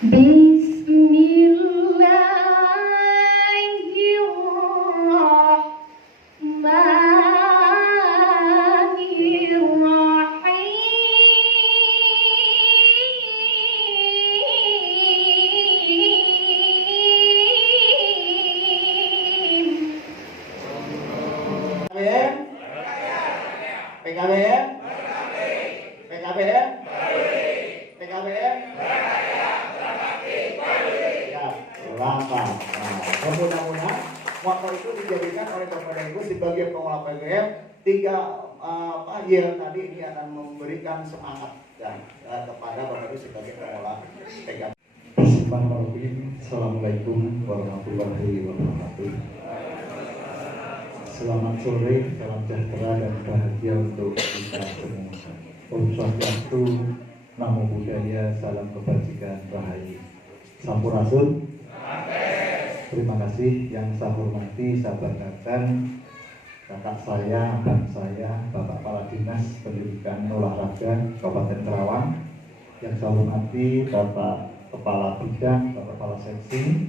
PKBM, PKBM, PKBM, ya, selamat. Nah, mudah-mudahan moto itu dijadikan oleh Bapak dan Ibu sebagai pengelola PKBM. Tiga year tadi ini akan memberikan semangat kepada Bapak Ibu sebagai pengelola PKBM. Bismillahirrahmanirrahim. Assalamualaikum warahmatullahi wabarakatuh. Selamat sore, salam sejahtera dan bahagia untuk kita semua. Om Swastiastu, Namo Buddhaya, salam kebajikan, rahayu. Sampurasun. Terima kasih yang saya hormati sahabat Nathan, kakak saya, abang saya, Bapak Kepala Dinas Pendidikan Olahraga Kabupaten Karawang, yang saya hormati Bapak Kepala Bidang, Bapak Kepala Seksi.